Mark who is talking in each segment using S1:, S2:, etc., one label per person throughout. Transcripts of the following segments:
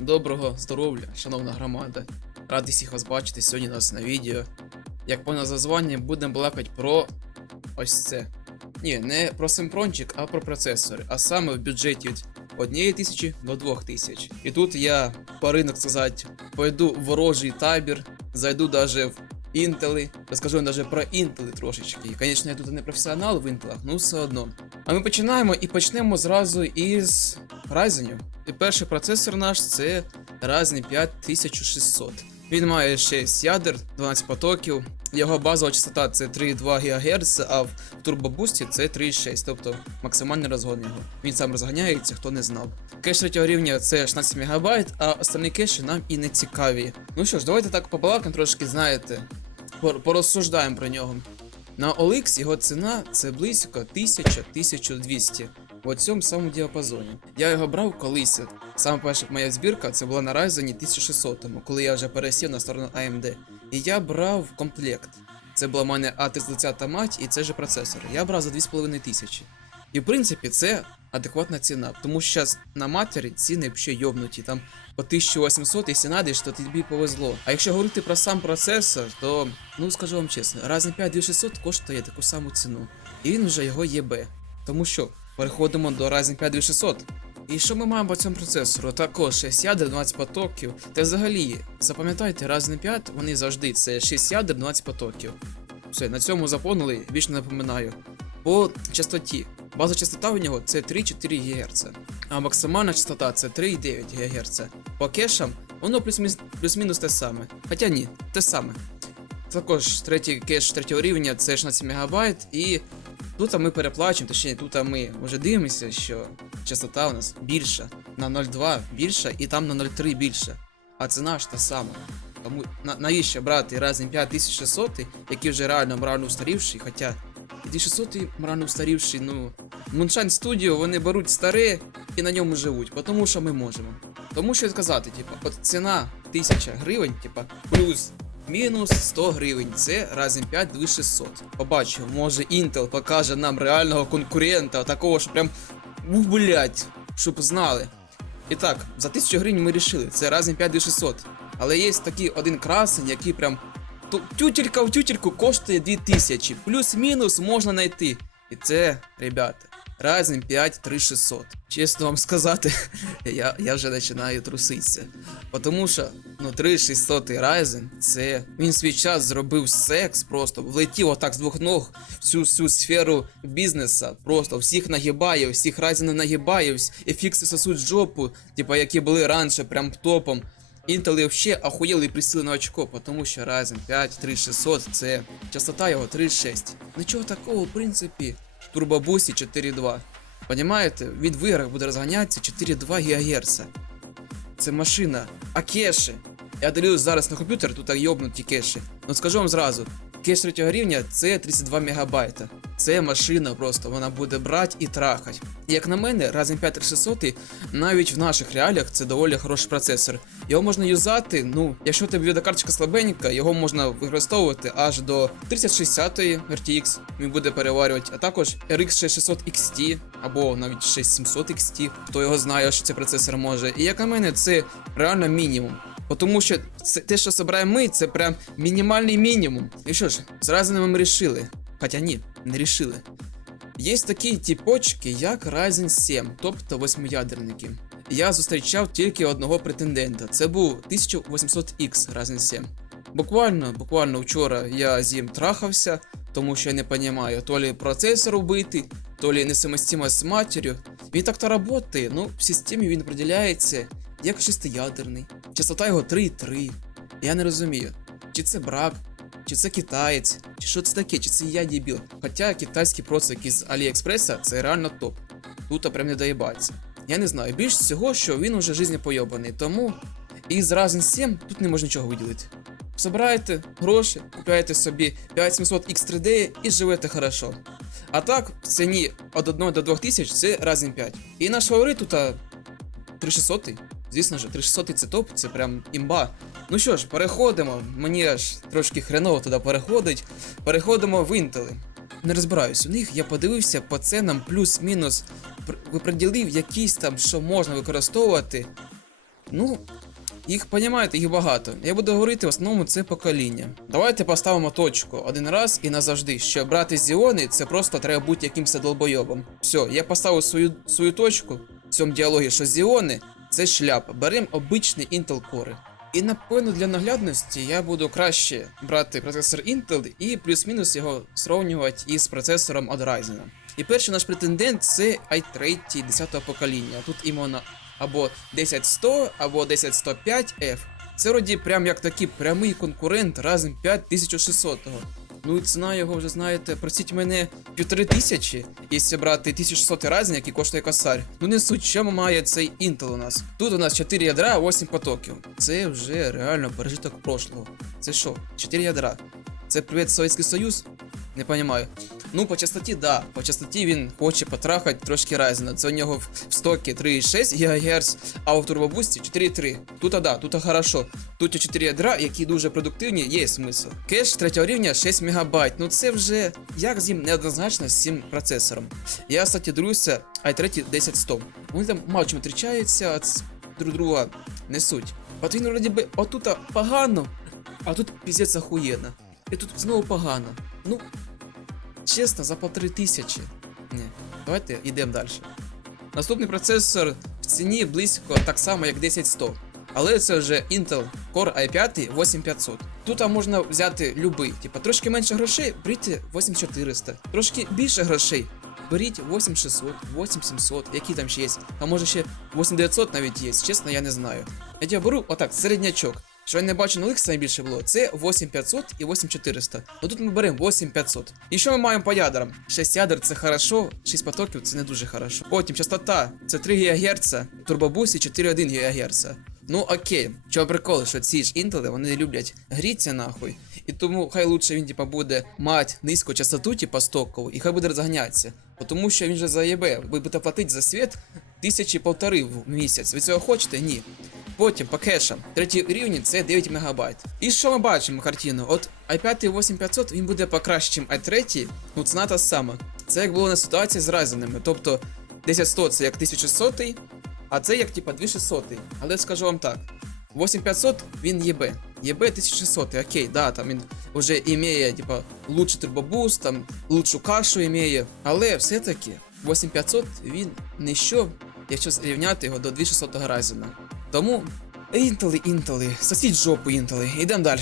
S1: Доброго здоров'я, шановна громада. Радий всіх вас бачити сьогодні у нас на відео. Як по названні, будемо балакати про ось це. Ні, не про симпрончик, а про процесори. А саме в бюджеті від 1 тисячі до 2 тисяч. І тут я по ринок сказати, пойду в ворожий табір, зайду даже в інтели, розкажу даже про інтели трошечки. І, звісно, я тут не професіонал в інтелах, ну все одно. А ми починаємо і почнемо зразу із Ryzen. І перший процесор наш це Ryzen 5 1600. Він має 6 ядер, 12 потоків. Його базова частота це 3,2 ГГц, а в турбобусті це 3,6, тобто максимальний розгон його. Він сам розганяється, хто не знав. Кеш третього рівня це 16 МБ, а остальні кеші нам і не цікаві. Ну що ж, давайте так побалакаємо трошки, знаєте, порозсуждаємо про нього. На OLX його ціна це близько 1000-1200 в цьому самому діапазоні. Я його брав колись. Саме перша моя збірка це була на Ryzen 1600, коли я вже пересів на сторону AMD. І я брав комплект. Це була в мене А320 мать і це же процесор. Я брав за 2500. І в принципі це адекватна ціна, тому що зараз на матері ціни взагалі йобнуті. Там по 1800, якщо знайдеш, то тобі повезло. А якщо говорити про сам процесор, то ну скажу вам чесно, Ryzen 5 2600 коштує таку саму ціну. І він вже його є Б. Тому що переходимо до Ryzen 5 2600. І що ми маємо по цьому процесору? Також 6 ядер, 12 потоків. Та взагалі, запам'ятайте, Ryzen 5 вони завжди це 6 ядер, 12 потоків. Все, на цьому заповнили, більше не напоминаю. По частоті. Базова частота у нього це 3-4 ГГц, а максимальна частота це 3,9 ГГц. По кешам воно плюс-мінус те саме. Хоча ні, те саме. Також третій кеш третього рівня це 16 МБ, і тут ми переплачуємо, точніше, тут ми вже дивимося, що частота у нас більша, на 0,2 більша і там на 0,3 більша. А ціна ж та сама. Тому навіщо брати Ryzen 5 1600, який вже реально морально устарівший, хоча 1600 морально устарівший, ну. Moonshine Studio вони беруть старе і на ньому живуть, тому що ми можемо. Тому що сказати, типа, от ціна 1000 гривень, типа, плюс мінус 100 гривень. Це Ryzen 5 2600. Побачимо, може Intel покаже нам реального конкурента, такого, що прям ух, блять, щоб знали. І так, за 1000 гривень ми рішили, це Ryzen 5 2600. Але є такий один красень, який прям тютелька в тютельку коштує 2000. Плюс-мінус можна знайти. І це, ребята, Ryzen 5 3600. Чесно вам сказати, я, я вже починаю труситися. Тому що ну, 3600 Ryzen, це він свій час зробив секс, просто влетів отак з двох ног в цю всю сферу бізнеса. Просто всіх нагибає, всіх Ryzen нагибає, вс- FX сосуть жопу, типа які були раніше, прям топом. Intel вообще охуєли і присіли на очко, тому що Ryzen 5 3600 це частота його 3.6. Нічого такого, в принципі, турбобусі 4.2. Понімаєте, він в іграх буде розганятися 4.2 ГГц. Це машина. А кеші? Я дивлюсь зараз на комп'ютер, тут йобнуті кеші. Ну скажу вам зразу, кеш третього рівня це 32 МБ. Це машина просто, вона буде брати і трахать. І як на мене, Ryzen 5 3600 навіть в наших реаліях це доволі хороший процесор. Його можна юзати, ну, якщо тебе відеокарточка слабенька, його можна використовувати аж до 3060 RTX, він буде переварювати, а також RX 6600 XT або навіть 6700 XT, хто його знає, що цей процесор може. І як на мене, це реально мінімум. Тому що це, те, що збираємо ми, це прям мінімальний мінімум. І що ж, з Ryzen ми рішили. Хоча ні, не рішили. Є такі типочки, як Ryzen 7, тобто восьмиядерники. Я зустрічав тільки одного претендента. Це був 1800X Ryzen 7. Буквально, буквально вчора я з ним трахався, тому що я не розумію, то лі процесор убитий, то лі несумістимость з матір'ю. Він так-то працює, ну в системі він приділяється як шестиядерний. Частота його 3,3. Я не розумію, чи це брак, чи це китаєць, чи що це таке, чи це я дебіл. Хоча китайський процесор із Аліекспреса це реально топ. Тут прям не доїбаться. Я не знаю, більш всього, що він уже жизнь пойобаний, тому із Ryzen 7 тут не можна нічого виділити. Собираєте гроші, купляєте собі 5700 X3D і живете хорошо. А так, в ціні від 1 до 2000 це Ryzen 5. І наш фаворит тут 3600. Звісно ж, 3600 це топ, це прям імба. Ну що ж, переходимо. Мені аж трошки хреново туди переходить. Переходимо в Intel. Не розбираюсь у них, я подивився по ценам плюс-мінус, виприділив якісь там, що можна використовувати. Ну, їх, понімаєте, їх багато. Я буду говорити в основному це покоління. Давайте поставимо точку один раз і назавжди, що брати Зіони це просто треба бути якимось долбойобом. Все, я поставив свою, свою точку в цьому діалогі, що Зіони це шляпа. Беремо обичний Intel Core. І напевно для наглядності я буду краще брати процесор Intel і плюс-мінус його сравнювати із процесором від Ryzen. І перший наш претендент це i3 10-го покоління. Тут іменно або 10100, або 10105F. Це вроді прям як такий прямий конкурент Ryzen 5 1600. Ну ціна його вже знаєте, просіть мене півтори тисячі, якщо брати 1600 разів, який коштує косарь. Ну не суть, що має цей Intel у нас. Тут у нас 4 ядра, 8 потоків. Це вже реально пережиток прошлого. Це що? 4 ядра. Це привіт Совєтський Союз? Не понимаю. Ну, по частоті, да. По частоті він хоче потрахати трошки Ryzen. Це у нього в в стокі 3,6 ГГц, а у турбобусті 4,3. Тут а да, тут хорошо. Тут є 4 ядра, які дуже продуктивні, є смисл. Кеш третього рівня 6 МБ. Ну це вже як з ним неоднозначно з цим процесором. Я, кстати, дивлюся i3 10100. Вони там мало чим відрізняються від друг друга не суть. От він вроді би отут погано, а тут піздець охуєнно. І тут знову погано. Ну, чесно, за полтори тисячі. Ні, давайте йдемо далі. Наступний процесор в ціні близько так само, як 10100. Але це вже Intel Core i5 8500. Тут можна взяти любий. Типа трошки менше грошей, беріть 8400. Трошки більше грошей. Беріть 8600, 8700, які там ще є. А може ще 8900 навіть є, чесно, я не знаю. Я беру отак, середнячок. Що я не бачу на Ликс найбільше було, це 8500 і 8400. Ну тут ми беремо 8500. І що ми маємо по ядрам? 6 ядер це хорошо, 6 потоків це не дуже хорошо. Потім частота це 3 ГГц, турбобусі 4,1 ГГц. Ну окей, чого прикол, що ці ж інтели вони люблять гріться нахуй. І тому хай лучше він типа буде мати низьку частоту, типа стокову, і хай буде розганятися. Тому що він же заєбе, ви будете платити за світ тисячі полтори в місяць. Ви цього хочете? Ні. Потім по кешам. Третій рівень це 9 МБ. І що ми бачимо картину? От i5 8500 він буде покраще, ніж i3, ну ціна та сама. Це як було на ситуації з Ryzen. Тобто 10100 це як 1100, а це як типа 2600. Але скажу вам так. 8500 він ЄБ. ЄБ 1600, окей, да, там він вже імеє, типа, лучший турбобуст, там, лучшу кашу імеє. Але все-таки 8500 він не що, якщо зрівняти його до 2600 Ryzen. Тому інтели, інтели, сосіть жопу інтели. Ідемо далі.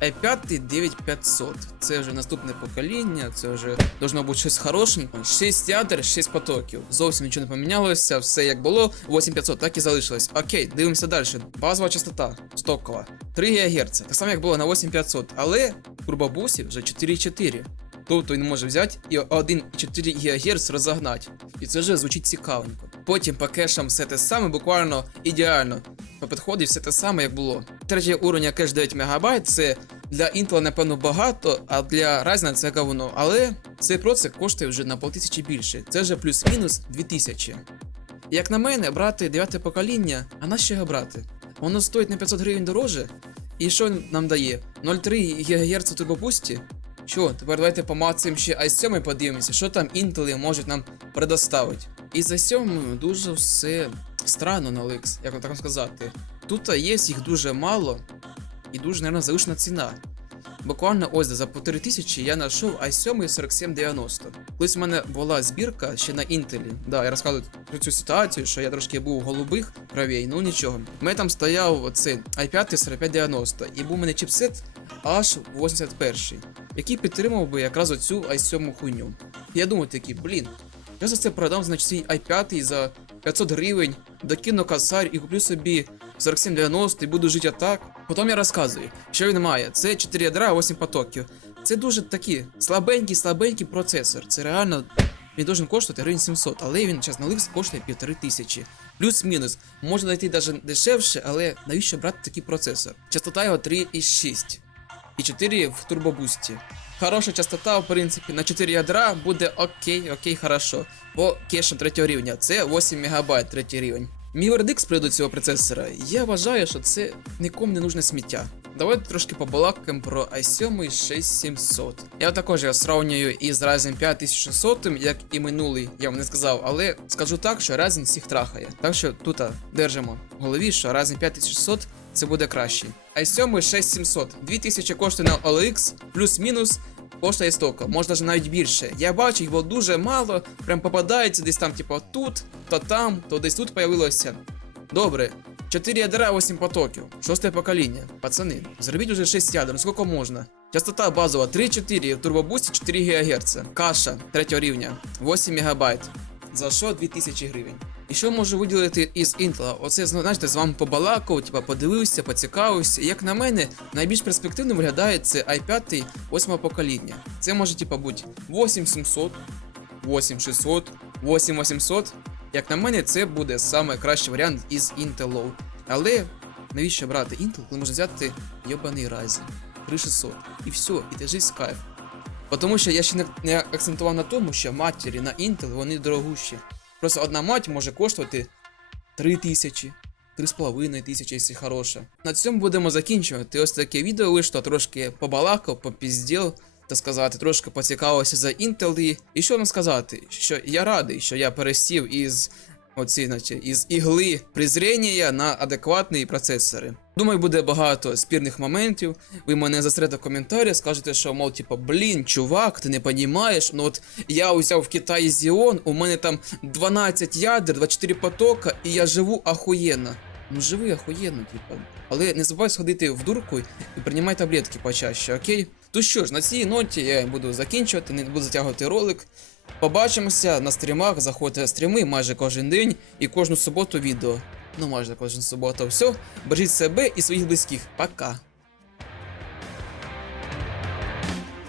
S1: i5 9500. Це вже наступне покоління, це вже должно бути щось хорошеньке. 6 ядер, 6 потоків. Зовсім нічого не помінялося, все як було. 8500, так і залишилось. Окей, дивимося далі. Базова частота стокова. 3 ГГц. Так само як було на 8500, але турбобусі вже 4,4. Тобто він може взяти і 1,4 ГГц розогнати. І це вже звучить цікавенько. Потім по кешам все те саме, буквально ідеально. По підході все те саме, як було. Третій уровня кеш 9 МБ це для Intel, напевно, багато, а для Ryzen це говно. Але цей процес коштує вже на полтисячі більше. Це вже плюс-мінус 2000. Як на мене, брати 9 покоління, а на що його брати? Воно стоїть на 500 гривень дороже. І що нам дає? 0,3 ГГц турбобусті? Що, тепер давайте помацаємо ще i7 подивимося, що там Intel можуть нам предоставити. І за 7 дуже все странно на Lix, як так сказати. Тут є їх дуже мало і дуже, мабуть, завишена ціна. Буквально ось за 4000 я знайшов i7 4790. Колись у мене була збірка ще на Intel. Да, я розказую про цю ситуацію, що я трошки був голубих правій, ну нічого. У мене там стояв оцей i5 4590, і був у мене чіпсет аж 81, який підтримував би якраз оцю i7 хуйню. Я думаю такий, блін, я за це продам, значить, свій i5 за 500 гривень, докину косарь і куплю собі 4790 і буду жити так. Потім я розказую, що він має. Це 4 ядра, 8 потоків. Це дуже такий слабенький, слабенький процесор. Це реально він должен коштувати гривень 700, але він зараз на Lix коштує півтори тисячі. Плюс-мінус. Можна знайти навіть дешевше, але навіщо брати такий процесор? Частота його 3,6 і 4 в турбобусті. Хороша частота, в принципі, на 4 ядра буде окей, окей, хорошо. По кешам третього рівня це 8 МБ третій рівень. Мій вердикт з приводу цього процесора, я вважаю, що це нікому не нужне сміття. давайте трошки побалакаємо про i7 6700. Я також його сравнюю із Ryzen 5600, як і минулий, я вам не сказав, але скажу так, що Ryzen всіх трахає. Так що тут держимо в голові, що Ryzen 5600 це буде краще. i7 6700 2000 коштує на OLX, плюс-мінус. Коштує стока, може навіть навіть більше. Я бачу, було дуже мало, прям попадається десь там, типу, тут, то там, то десь тут появилося. Добре, 4 ядра, 8 потоків. Шосте покоління. Пацани, зробіть уже 6 ядер, ну скільки можна. Частота базова 3-4, в турбобусті 4 ГГц. Каша 3 рівня, 8 МБ. За що 2000 гривень. І що можу виділити із Intel? Оце, знаєте, з вами побалакав, типа подивився, поцікавився. Як на мене, найбільш перспективним виглядає це i5 8 покоління. Це може типа бути 8700, 8600, 8800. Як на мене, це буде саме кращий варіант із Intel. Але навіщо брати Intel, коли можна взяти йобаний Ryzen 3600 і все, і ти жить кайф. Тому що я ще не акцентував на тому, що матері на Intel вони дорогущі. Просто одна мать може коштувати 3 тисячі, 3,5 тисячі, якщо хороша. На цьому будемо закінчувати. Ось таке відео вийшло, трошки побалакав, попізділ, так сказати, трошки поцікавився за Intel. І що вам сказати? Що я радий, що я пересів із оці, значить, із ігли презріння на адекватні процесори. Думаю, буде багато спірних моментів. Ви мене застрете в коментарі, скажете, що, мов, типу, блін, чувак, ти не понімаєш. Ну от я взяв в Китаї Xeon, у мене там 12 ядер, 24 потока, і я живу ахуєнно. Ну живи ахуєнно, типу. Але не забувай сходити в дурку і приймай таблетки почаще, окей? То що ж, на цій ноті я буду закінчувати, не буду затягувати ролик. Побачимося на стрімах, заходьте на стріми майже кожен день і кожну суботу відео. Ну майже кожну суботу. Все, бережіть себе і своїх близьких. Пока.